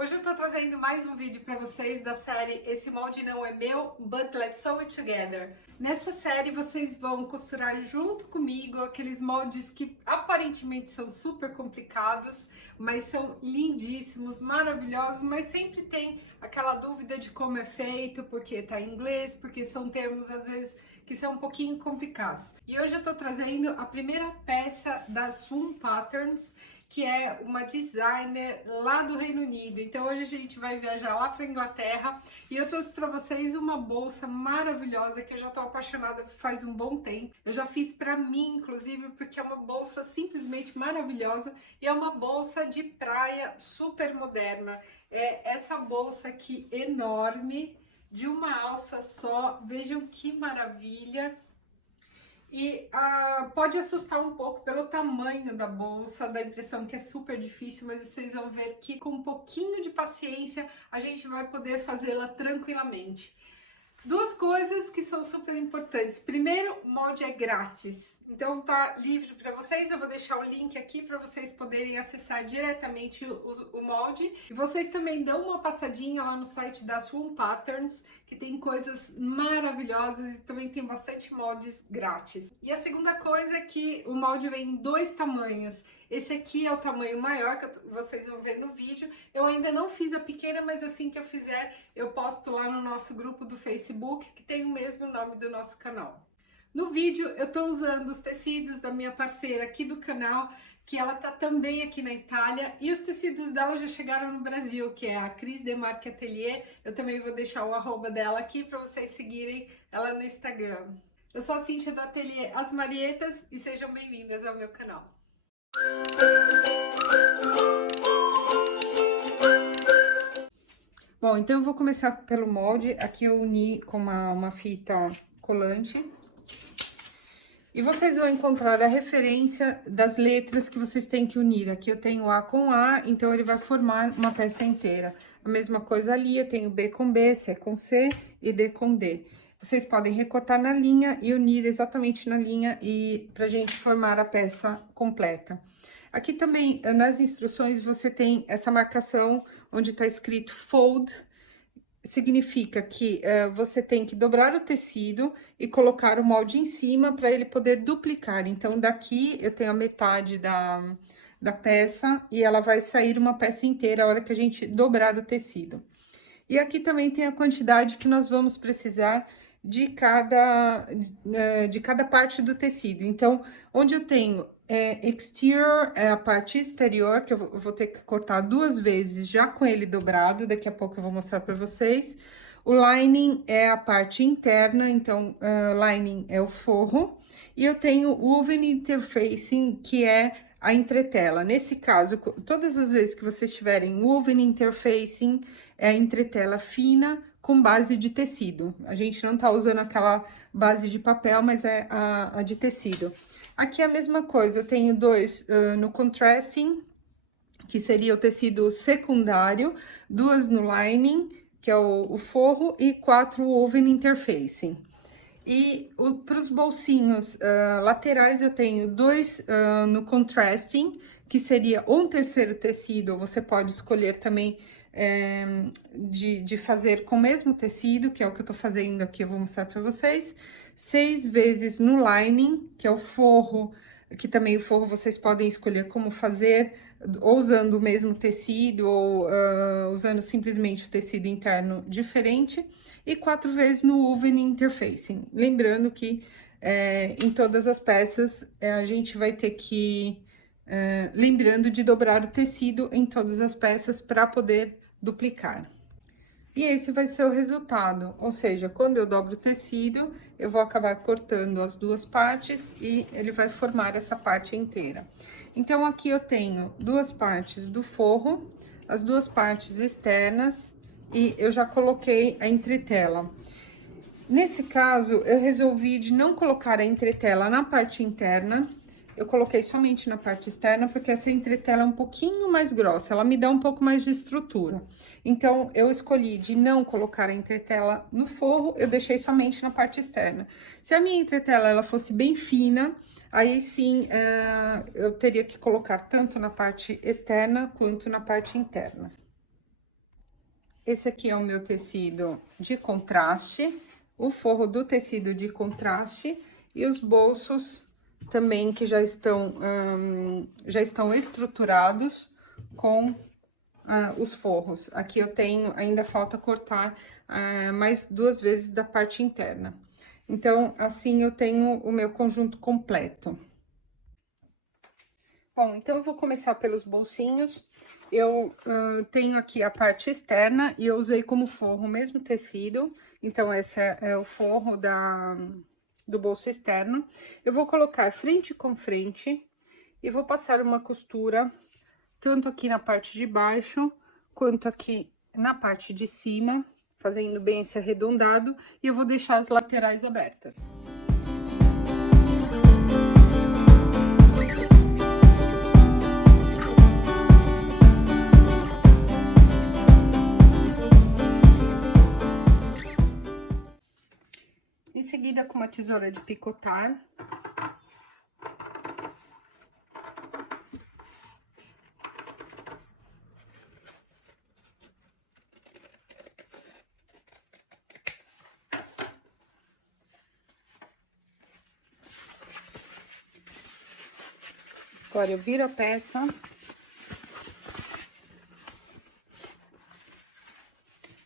Hoje eu tô trazendo mais um vídeo para vocês da série Esse Molde Não É Meu, But Let's Sew It Together. Nessa série vocês vão costurar junto comigo aqueles moldes que aparentemente são super complicados, mas são lindíssimos, maravilhosos, mas sempre tem aquela dúvida de como é feito, porque tá em inglês, porque são termos às vezes que são um pouquinho complicados. E hoje eu tô trazendo a primeira peça da Swoon Patterns, que é uma designer lá do Reino Unido. Então hoje a gente vai viajar lá para Inglaterra e eu trouxe para vocês uma bolsa maravilhosa que eu já tô apaixonada faz um bom tempo. Eu já fiz para mim, inclusive, porque é uma bolsa simplesmente maravilhosa e é uma bolsa de praia super moderna. É essa bolsa aqui enorme, de uma alça só. Vejam que maravilha! E pode assustar um pouco pelo tamanho da bolsa, dá a impressão que é super difícil, mas vocês vão ver que com um pouquinho de paciência a gente vai poder fazê-la tranquilamente. Duas coisas que são super importantes. Primeiro, o molde é grátis, então tá livre para vocês. Eu vou deixar o link aqui para vocês poderem acessar diretamente o molde. E vocês também dão uma passadinha lá no site da Swoon Patterns, que tem coisas maravilhosas e também tem bastante moldes grátis. E a segunda coisa é que o molde vem em dois tamanhos. Esse aqui é o tamanho maior, que vocês vão ver no vídeo. Eu ainda não fiz a pequena, mas assim que eu fizer, eu posto lá no nosso grupo do Facebook, que tem o mesmo nome do nosso canal. No vídeo, eu tô usando os tecidos da minha parceira aqui do canal, que ela tá também aqui na Itália, e os tecidos dela já chegaram no Brasil, que é a Cris Demarque Atelier. Eu também vou deixar o arroba dela aqui para vocês seguirem ela no Instagram. Eu sou a Cíntia do Ateliê As Marietas e sejam bem-vindas ao meu canal. Bom, então eu vou começar pelo molde. Aqui eu uni com uma fita colante. E vocês vão encontrar a referência das letras que vocês têm que unir. Aqui eu tenho A com A, então ele vai formar uma peça inteira. A mesma coisa ali, eu tenho B com B, C com C e D com D. Vocês podem recortar na linha e unir exatamente na linha e pra gente formar a peça completa. Aqui também, nas instruções, você tem essa marcação onde tá escrito fold. Significa que você tem que dobrar o tecido e colocar o molde em cima para ele poder duplicar. Então, daqui eu tenho a metade da peça e ela vai sair uma peça inteira a hora que a gente dobrar o tecido. E aqui também tem a quantidade que nós vamos precisar de cada parte do tecido. Então, onde eu tenho exterior, é a parte exterior, que eu vou ter que cortar 2 vezes já com ele dobrado, daqui a pouco eu vou mostrar para vocês. O lining é a parte interna, então, lining é o forro. E eu tenho o woven interfacing, que é a entretela. Nesse caso, todas as vezes que vocês tiverem woven interfacing, é a entretela fina com base de tecido. A gente não tá usando aquela base de papel, mas é a de tecido. Aqui é a mesma coisa, eu tenho 2 no contrasting, que seria o tecido secundário, 2 no lining, que é o forro, e 4 woven interfacing. E para os bolsinhos laterais, eu tenho 2 no contrasting, que seria um terceiro tecido, você pode escolher também de fazer com o mesmo tecido, que é o que eu tô fazendo aqui, eu vou mostrar para vocês. 6 vezes no lining, que é o forro, que também o forro vocês podem escolher como fazer, ou usando o mesmo tecido, ou usando simplesmente o tecido interno diferente, e 4 vezes no woven interfacing. Lembrando que em todas as peças a gente vai ter que lembrando de dobrar o tecido em todas as peças para poder duplicar. E esse vai ser o resultado, ou seja, quando eu dobro o tecido, eu vou acabar cortando as 2 partes e ele vai formar essa parte inteira. Então, aqui eu tenho 2 partes do forro, as 2 partes externas e eu já coloquei a entretela. Nesse caso, eu resolvi de não colocar a entretela na parte interna, eu coloquei somente na parte externa, porque essa entretela é um pouquinho mais grossa, ela me dá um pouco mais de estrutura. Então, eu escolhi de não colocar a entretela no forro, eu deixei somente na parte externa. Se a minha entretela, ela fosse bem fina, aí sim, eu teria que colocar tanto na parte externa, quanto na parte interna. esse aqui é o meu tecido de contraste, o forro do tecido de contraste e os bolsos também que já estão estruturados com os forros. Aqui eu tenho, ainda falta cortar mais 2 vezes da parte interna. Então, assim eu tenho o meu conjunto completo. Bom, então eu vou começar pelos bolsinhos. Eu tenho aqui a parte externa e eu usei como forro o mesmo tecido. Então, esse é o forro do bolso externo. Eu vou colocar frente com frente e vou passar uma costura, tanto aqui na parte de baixo, quanto aqui na parte de cima, fazendo bem esse arredondado. E eu vou deixar as laterais abertas. Em seguida, com uma tesoura de picotar, agora eu viro a peça,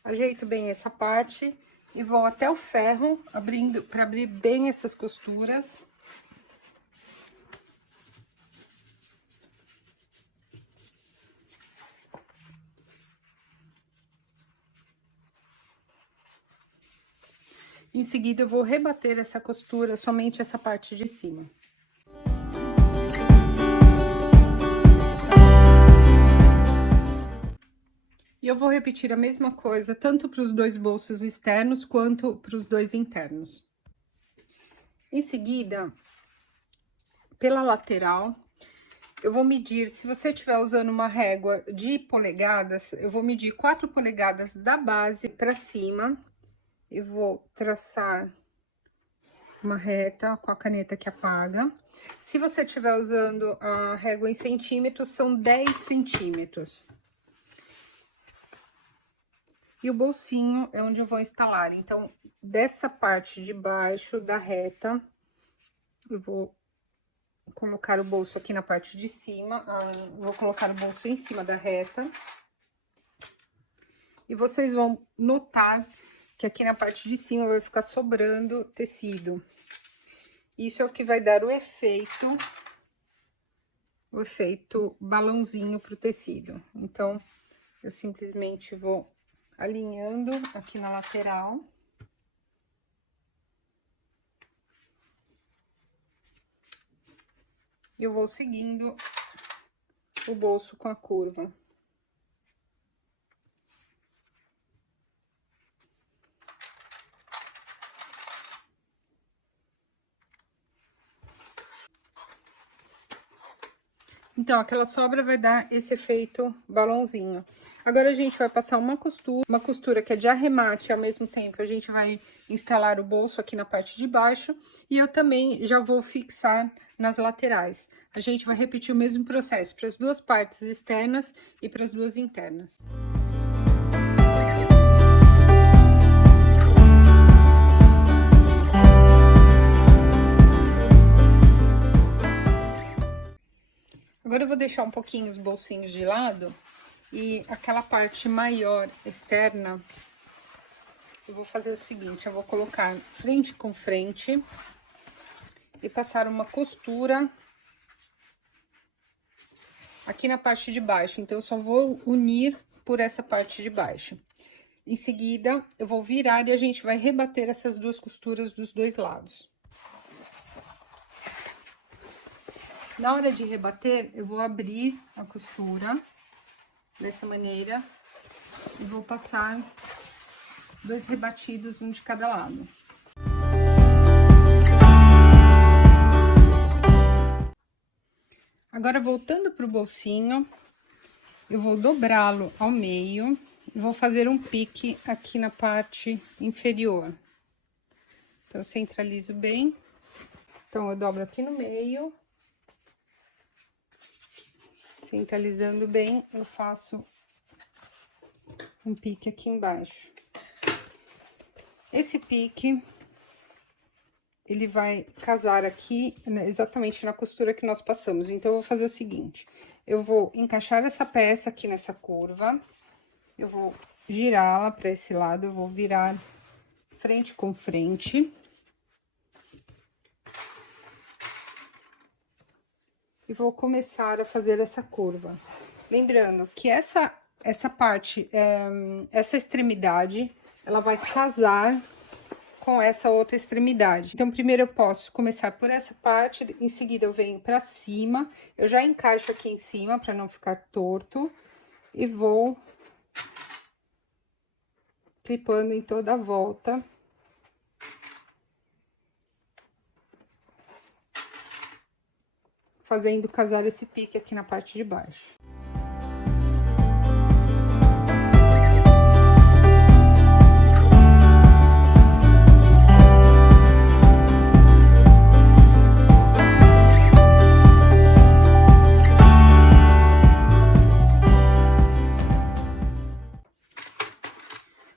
ajeito bem essa parte e vou até o ferro, abrindo, para abrir bem essas costuras. Em seguida, eu vou rebater essa costura, somente essa parte de cima. E eu vou repetir a mesma coisa, tanto para os 2 bolsos externos, quanto para os 2 internos. Em seguida, pela lateral, eu vou medir, se você estiver usando uma régua de polegadas, eu vou medir 4 polegadas da base para cima. E vou traçar uma reta com a caneta que apaga. Se você estiver usando a régua em centímetros, são 10 centímetros. E o bolsinho é onde eu vou instalar. Então, dessa parte de baixo da reta, eu vou colocar o bolso aqui na parte de cima. Vou colocar o bolso em cima da reta. E vocês vão notar que aqui na parte de cima vai ficar sobrando tecido. Isso é o que vai dar o efeito balãozinho pro tecido. Então, eu simplesmente vou alinhando aqui na lateral. Eu vou seguindo o bolso com a curva. Então, aquela sobra vai dar esse efeito balãozinho. Agora, a gente vai passar uma costura que é de arremate, ao mesmo tempo a gente vai instalar o bolso aqui na parte de baixo. E eu também já vou fixar nas laterais. A gente vai repetir o mesmo processo para as 2 partes externas e para as 2 internas. Agora, eu vou deixar um pouquinho os bolsinhos de lado e aquela parte maior externa, eu vou fazer o seguinte, eu vou colocar frente com frente e passar uma costura aqui na parte de baixo. Então, eu só vou unir por essa parte de baixo. Em seguida, eu vou virar e a gente vai rebater essas 2 costuras dos 2 lados. Na hora de rebater, eu vou abrir a costura dessa maneira e vou passar 2 rebatidos, um de cada lado. Agora, voltando pro bolsinho, eu vou dobrá-lo ao meio e vou fazer um pique aqui na parte inferior. Então, eu centralizo bem. Então, eu dobro aqui no meio. Centralizando bem, eu faço um pique aqui embaixo. Esse pique, ele vai casar aqui, né, exatamente na costura que nós passamos. Então, eu vou fazer o seguinte, eu vou encaixar essa peça aqui nessa curva, eu vou girá-la para esse lado, eu vou virar frente com frente. E vou começar a fazer essa curva. Lembrando que essa parte, essa extremidade, ela vai casar com essa outra extremidade. Então, primeiro eu posso começar por essa parte, em seguida eu venho pra cima, eu já encaixo aqui em cima pra não ficar torto, e vou clipando em toda a volta. Fazendo casar esse pique aqui na parte de baixo.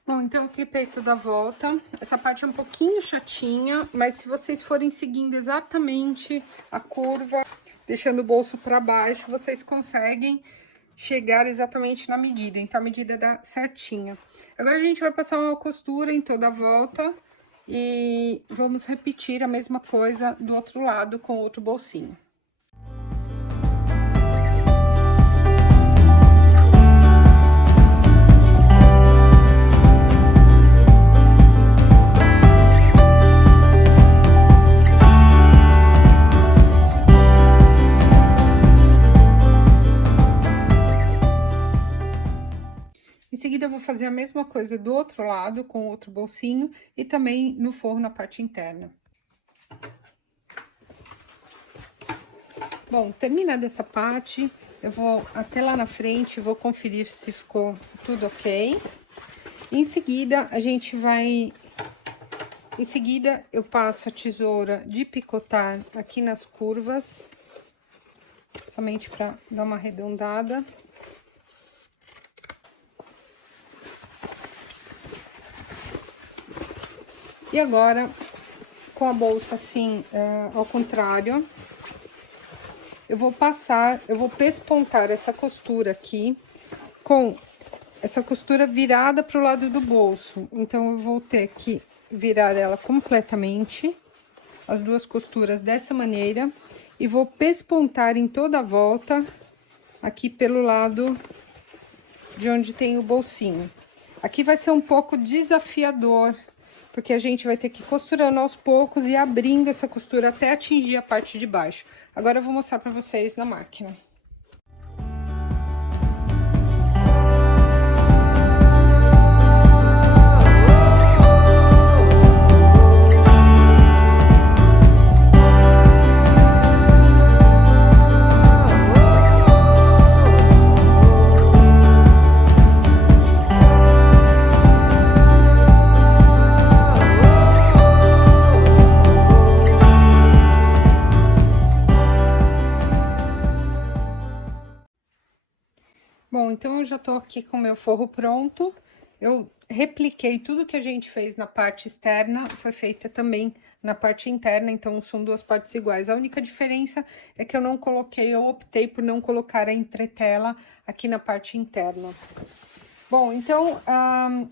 Bom, então eu clipei toda a volta. Essa parte é um pouquinho chatinha, mas se vocês forem seguindo exatamente a curva, deixando o bolso para baixo, vocês conseguem chegar exatamente na medida. Então, a medida dá certinha. Agora, a gente vai passar uma costura em toda a volta e vamos repetir a mesma coisa do outro lado com outro bolsinho. Em seguida, eu vou fazer a mesma coisa do outro lado, com outro bolsinho, e também no forro na parte interna. Bom, terminada essa parte, eu vou até lá na frente, vou conferir se ficou tudo ok. Em seguida, Em seguida, eu passo a tesoura de picotar aqui nas curvas, somente para dar uma arredondada. E agora, com a bolsa assim, ao contrário, eu vou pespontar essa costura aqui, com essa costura virada pro lado do bolso. Então, eu vou ter que virar ela completamente, as duas costuras dessa maneira, e vou pespontar em toda a volta, aqui pelo lado de onde tem o bolsinho. Aqui vai ser um pouco desafiador, porque a gente vai ter que ir costurando aos poucos e abrindo essa costura até atingir a parte de baixo. Agora eu vou mostrar pra vocês na máquina. Bom, então eu já tô aqui com o meu forro pronto. Eu repliquei tudo que a gente fez na parte externa, foi feita também na parte interna, então são duas partes iguais. A única diferença é que eu optei por não colocar a entretela aqui na parte interna. Bom, então,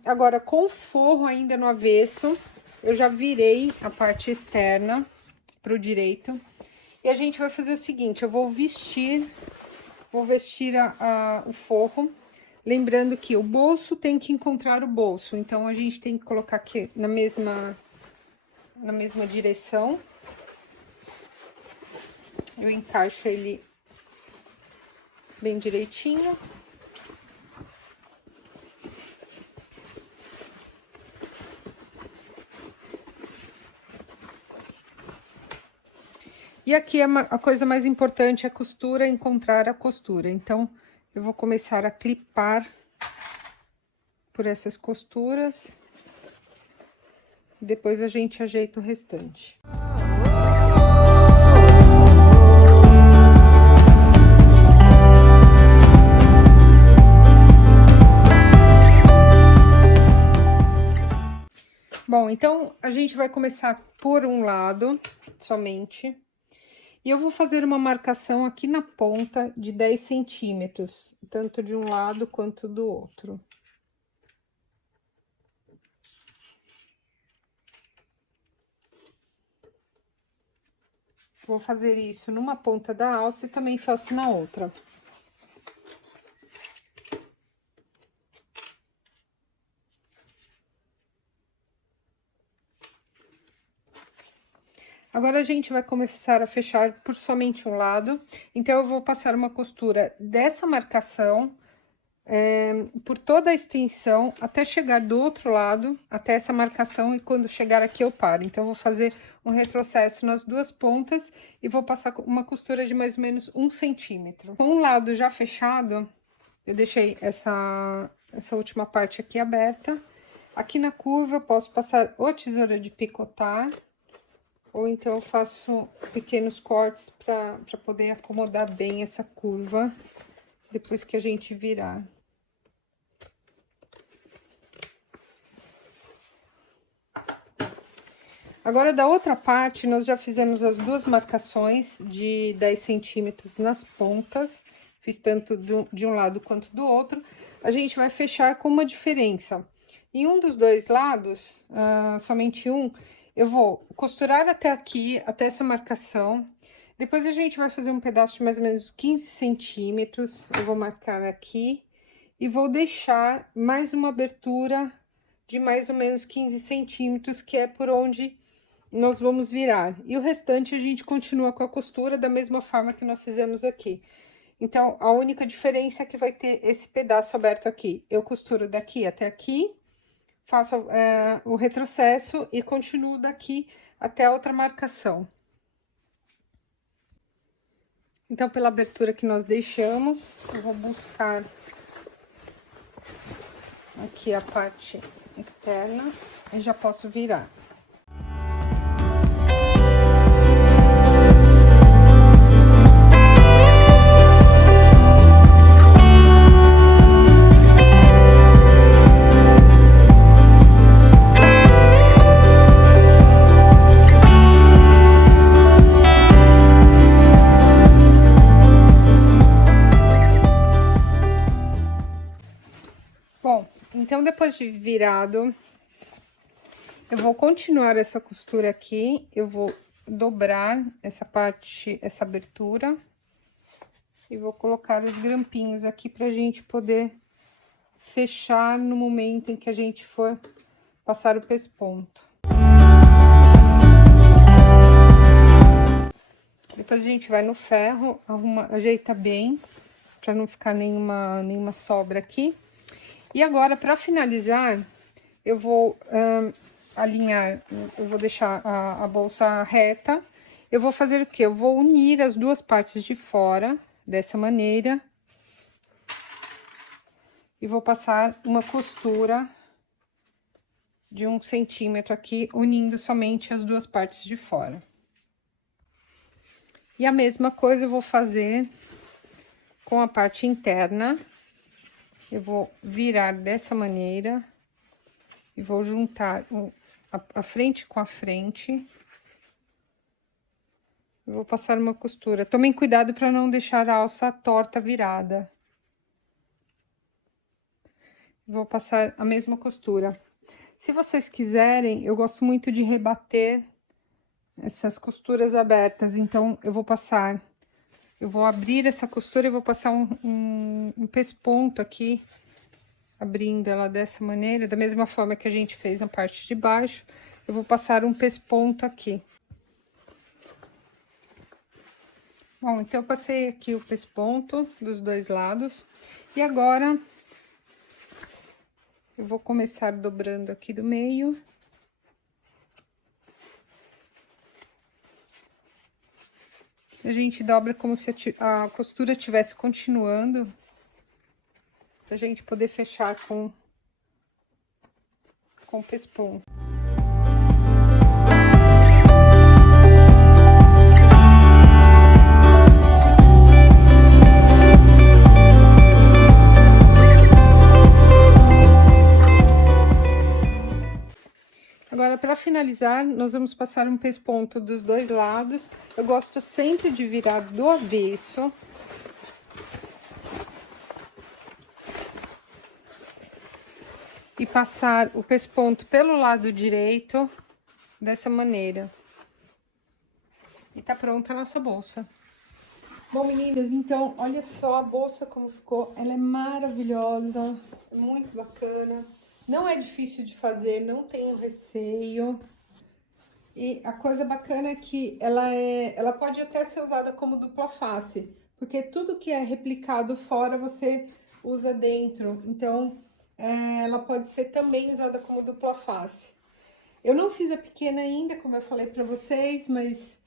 agora com o forro ainda no avesso, eu já virei a parte externa pro direito. E a gente vai fazer o seguinte, eu vou vestir o forro, lembrando que o bolso tem que encontrar o bolso, então a gente tem que colocar aqui na mesma direção. Eu encaixo ele bem direitinho. E aqui a coisa mais importante é a costura, encontrar a costura. Então, eu vou começar a clipar por essas costuras. Depois a gente ajeita o restante. Bom, então, a gente vai começar por um lado, somente. E eu vou fazer uma marcação aqui na ponta de 10 centímetros, tanto de um lado quanto do outro. Vou fazer isso numa ponta da alça e também faço na outra. Agora, a gente vai começar a fechar por somente um lado. Então, eu vou passar uma costura dessa marcação, por toda a extensão, até chegar do outro lado, até essa marcação, e quando chegar aqui eu paro. Então, eu vou fazer um retrocesso nas duas pontas e vou passar uma costura de mais ou menos 1 centímetro. Com um lado já fechado, eu deixei essa última parte aqui aberta. Aqui na curva, eu posso passar ou tesoura de picotar, ou então eu faço pequenos cortes para poder acomodar bem essa curva depois que a gente virar. Agora, da outra parte, nós já fizemos as duas marcações de 10 centímetros nas pontas. Fiz tanto de um lado quanto do outro. A gente vai fechar com uma diferença. Em um dos dois lados, somente um, eu vou costurar até aqui, até essa marcação. Depois, a gente vai fazer um pedaço de mais ou menos 15 centímetros. Eu vou marcar aqui e vou deixar mais uma abertura de mais ou menos 15 centímetros, que é por onde nós vamos virar. E o restante a gente continua com a costura da mesma forma que nós fizemos aqui. Então, a única diferença é que vai ter esse pedaço aberto aqui. Eu costuro daqui até aqui, faço o retrocesso e continuo daqui até a outra marcação. Então, pela abertura que nós deixamos, eu vou buscar aqui a parte externa e já posso virar. Então, depois de virado, eu vou continuar essa costura aqui, eu vou dobrar essa parte, essa abertura, e vou colocar os grampinhos aqui pra gente poder fechar no momento em que a gente for passar o pesponto. Depois a gente vai no ferro, ajeita bem, pra não ficar nenhuma sobra aqui. E agora, para finalizar, eu vou alinhar, eu vou deixar a bolsa reta. Eu vou fazer o quê? Eu vou unir as duas partes de fora, dessa maneira. E vou passar uma costura de 1 centímetro aqui, unindo somente as duas partes de fora. E a mesma coisa eu vou fazer com a parte interna. Eu vou virar dessa maneira e vou juntar a frente com a frente. Eu vou passar uma costura. Tomem cuidado para não deixar a alça torta virada. Vou passar a mesma costura. Se vocês quiserem, eu gosto muito de rebater essas costuras abertas, então eu vou abrir essa costura e vou passar um pesponto aqui, abrindo ela dessa maneira, da mesma forma que a gente fez na parte de baixo, eu vou passar um pesponto aqui. Bom, então eu passei aqui o pesponto dos dois lados, e agora eu vou começar dobrando aqui do meio. A gente dobra como se a costura estivesse continuando, pra gente poder fechar com o pesponto. Agora, para finalizar, nós vamos passar um pesponto dos dois lados. Eu gosto sempre de virar do avesso. E passar o pesponto pelo lado direito, dessa maneira. E tá pronta a nossa bolsa. Bom, meninas, então, olha só a bolsa como ficou. Ela é maravilhosa, é muito bacana. Não é difícil de fazer, não tenho receio. E a coisa bacana é que ela pode até ser usada como dupla face, porque tudo que é replicado fora você usa dentro. Então, ela pode ser também usada como dupla face. Eu não fiz a pequena ainda, como eu falei pra vocês, mas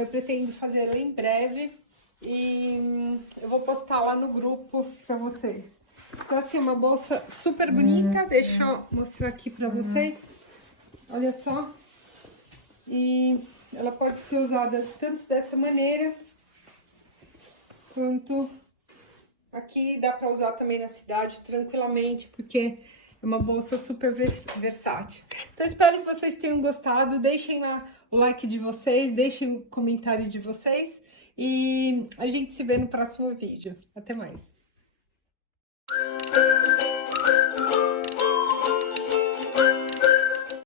eu pretendo fazer ela em breve. E eu vou postar lá no grupo pra vocês. Então, assim, uma bolsa super bonita. Deixa eu mostrar aqui pra vocês. Olha só. E ela pode ser usada tanto dessa maneira, quanto aqui dá pra usar também na cidade tranquilamente, porque é uma bolsa super versátil. Então, espero que vocês tenham gostado. Deixem lá o like de vocês, deixem o comentário de vocês. E a gente se vê no próximo vídeo. Até mais!